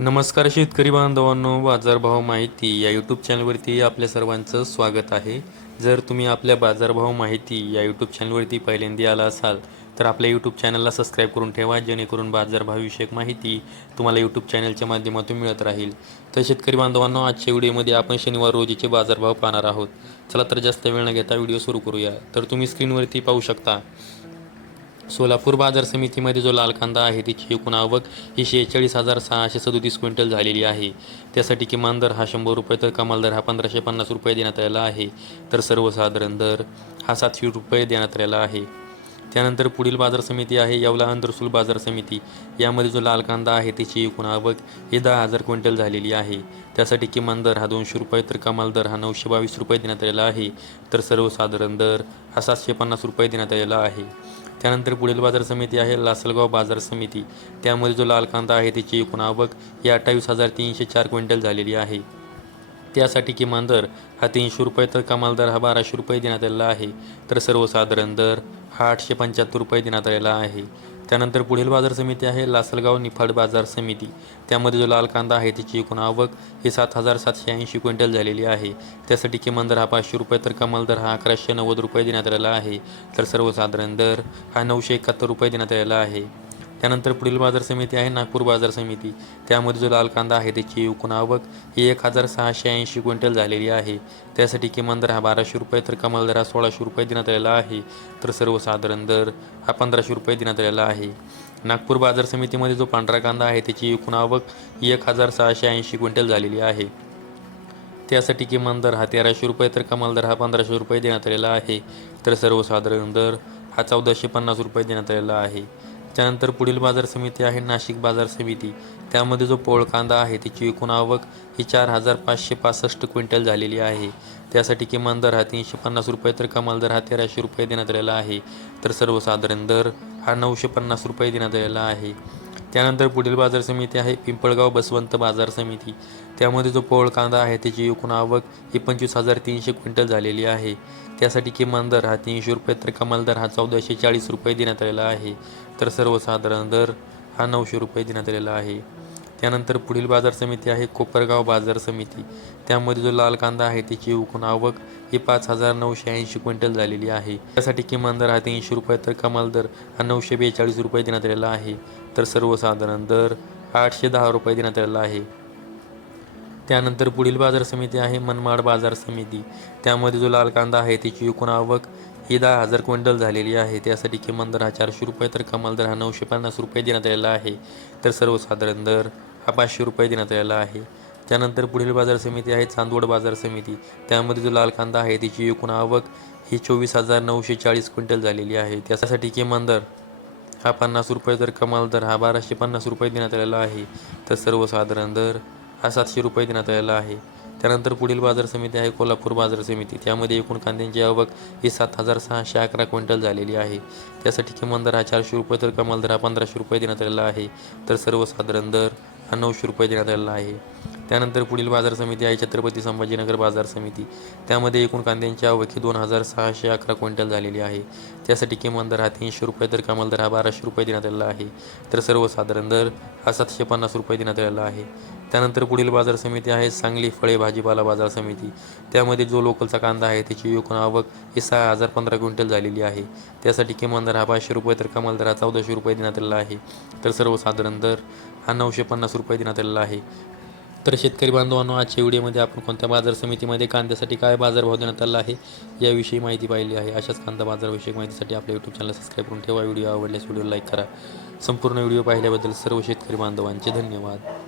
नमस्कार शेतकरी बांधवांनो, बाजारभाव माहिती या यूट्यूब चॅनलवरती आपल्या सर्वांचं स्वागत आहे. जर तुम्ही आपल्या बाजारभाव माहिती या यूट्यूब चॅनलवरती पहिल्यांदा आला असाल तर आपल्या यूट्यूब चॅनलला सबस्क्राईब करून ठेवा, जेणेकरून बाजारभावविषयक माहिती तुम्हाला यूट्यूब चॅनलच्या माध्यमातून मिळत राहील. तर शेतकरी बांधवांनो, आजच्या व्हिडिओमध्ये आपण शनिवार रोजीचे बाजारभाव पाहणार आहोत. चला तर जास्त वेळ न घेता व्हिडिओ सुरू करूया. तर तुम्ही स्क्रीनवरती पाहू शकता, सोलापूर बाजार समितीमध्ये जो लाल कांदा आहे त्याची एकूण आवक ही 46,637 क्विंटल झालेली आहे. त्यासाठी किमान दर हा 100 रुपये तर कमाल दर हा 1,550 रुपये देण्यात आलेला आहे. तर सर्वसाधारण दर हा 700 रुपये देण्यात आलेला आहे. त्यानंतर पुढील बाजार समिती आहे येवला अंतरसूल बाजार समिती. यामध्ये जो लाल कांदा आहे त्याची एकूण आवक ही 10,000 क्विंटल झालेली आहे. त्यासाठी किमान दर हा 200 रुपये तर कमाल दर हा 922 रुपये देण्यात आलेला आहे. तर सर्वसाधारण दर हा 750 रुपये देण्यात आलेला आहे. त्यानंतर पुढील बाजार समिती आहे लासलगाव बाजार समिती. त्यामध्ये जो लाल कांदा आहे त्याची एकूण आवक ही 28,304 क्विंटल झालेली आहे. त्यासाठी किमान दर हा 300 रुपये तर कमाल दर हा 1,200 रुपये देण्यात आलेला आहे. तर सर्वसाधारण दर हा 875 रुपये देण्यात आलेला आहे. त्यानंतर पुढील बाजार समिती आहे लासलगाव निफाड बाजार समिती. त्यामध्ये जो लाल कांदा आहे त्याची एकूण आवक ही 7,780 क्विंटल झालेली आहे. त्यासाठी किमान दर हा 500 रुपये तर कमाल दर हा 1,190 रुपये देण्यात आलेला आहे. तर सर्वसाधारण दर हा 971 रुपये देण्यात आलेला आहे. त्यानंतर पुढील बाजार समिती आहे नागपूर बाजार समिती. त्यामध्ये जो लाल कांदा आहे त्याची एकूण आवक ही 1,680 क्विंटल झालेली आहे. त्यासाठी किमान दर हा 1,200 रुपये तर कमाल दर हा 1,600 रुपये देण्यात आलेला आहे. तर सर्वसाधारण दर हा 1,500 रुपये देण्यात आलेला आहे. नागपूर बाजार समितीमध्ये जो पांढरा कांदा आहे त्याची एकूण आवक ही 1,680 क्विंटल झालेली आहे. त्यासाठी किमान दर हा 1,300 रुपये तर कमाल दर हा 1,500 रुपये देण्यात आलेला आहे. तर सर्वसाधारण दर हा 1,450 रुपये देण्यात आलेला आहे. त्यानंतर पुढील बाजार समिती आहे नाशिक बाजार समिती. त्यामध्ये जो पोळ कांदा आहे त्याची एकूण आवक ही 4,565 क्विंटल झालेली आहे. त्यासाठी किमान दर हा 350 रुपये तर कमाल दर हा 1,300 रुपये देण्यात आलेला आहे. तर सर्वसाधारण दर हा 950 रुपये देण्यात आलेला आहे. त्यानंतर पुढील बाजार समिती आहे पिंपळगाव बसवंत बाजार समिती. त्यामध्ये जो पोळ कांदा आहे त्याची एकूण आवक ही 25,300 क्विंटल झालेली आहे. त्यासाठी किमान दर हा 300 रुपये तर कमाल दर हा 1,440 रुपये देण्यात आलेला आहे. तर सर्वसाधारण दर हा 900 रुपये देण्यात आलेला आहे. त्यानंतर पुढील बाजार समिती आहे कोपरगाव बाजार समिती. त्यामध्ये जो लाल कांदा आहे त्याची एकूण आवक ही 5,980 क्विंटल झालेली आहे. त्यासाठी किमान दर हा 300 रुपये तर कमाल दर हा 942 रुपये देण्यात आलेला आहे. तर सर्वसाधारण दर हा 810 रुपये देण्यात आलेला आहे. त्यानंतर पुढील बाजार समिती आहे मनमाड बाजार समिती. त्यामध्ये जो लाल कांदा आहे त्याची एकूण आवक ही 10,000 क्विंटल झालेली आहे. त्यासाठी किमान दर हा 400 रुपये तर कमाल दर हा 950 रुपये देण्यात आलेला आहे. तर सर्वसाधारण दर हा 500 रुपये देण्यात आलेला आहे. त्यानंतर पुढील बाजार समिती आहे चांदवड बाजार समिती. त्यामध्ये जो लाल कांदा आहे त्याची एकूण आवक ही 24,940 क्विंटल झालेली आहे. त्यासाठी किमान दर हा 50 रुपये तर कमाल दर हा 1,250 रुपये देण्यात आलेला आहे. तर सर्वसाधारण दर हा 700 रुपये देण्यात आलेला आहे. त्यानंतर पुढील बाजार समिती आहे कोल्हापूर बाजार समिती. त्यामध्ये एकूण कांद्यांची आवक ही 7,611 क्विंटल झालेली आहे. त्यासाठी किमान दर हा 400 रुपये तर कमाल दर हा 1,500 रुपये देण्यात आलेला आहे. तर सर्वसाधारण दर हा 900 रुपये देण्यात आलेला आहे. त्यानंतर पुढील बाजार समिती आहे छत्रपती संभाजीनगर बाजार समिती. त्यामध्ये एकूण कांद्यांची आवक ही 2,611 क्विंटल झालेली आहे. त्यासाठी किमान दर हा 300 रुपये तर कमाल दर हा 1,200 रुपये देण्यात आलेला आहे. तर सर्वसाधारण दर हा 750 रुपये देण्यात आलेला आहे. त्यानंतर पुढील बाजार समिती आहे सांगली फळे भाजीपाला बाजार समिती. त्यामध्ये जो लोकलचा कांदा आहे त्याची एकूण आवक ही 6,015 क्विंटल झालेली आहे. त्यासाठी किमान दर हा 500 रुपये तर कमाल दर हा 1,400 रुपये देण्यात आलेला आहे. तर सर्वसाधारण दर हा 950 रुपये देण्यात आलेला आहे. तर शेतकरी बांधवांनो, आजच्या व्हिडिओमध्ये आपण कोणत्या बाजार समितीमध्ये कांद्यासाठी काय बाजारभाव देण्यात आला आहे याविषयी माहिती पाहिली आहे. अशाच कांदा बाजारविषयक माहितीसाठी आपल्या यूट्यूब चॅनल सबस्क्राईब करून ठेवा. व्हिडिओ आवडल्यास व्हिडिओ लाईक करा. संपूर्ण व्हिडिओ पाहिल्याबद्दल सर्व शेतकरी बांधवांचे धन्यवाद.